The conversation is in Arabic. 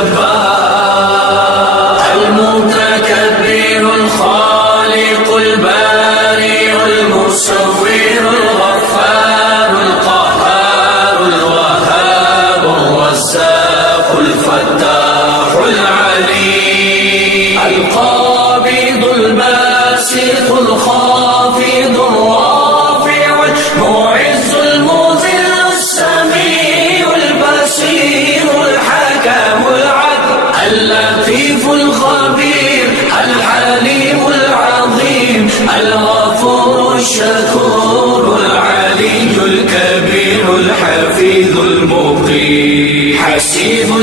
الجبار المتكبر الخالق البارئ المصور الغفار القهار الوهاب الرزاق الفتاح العليم القابض الباسط الخافض الرافع المعز المذل السميع البصير الحكم العدل اللطيف الخبير الحليم العظيم الغفور الشكور العلي الكبير الحفيظ المقيم حسيب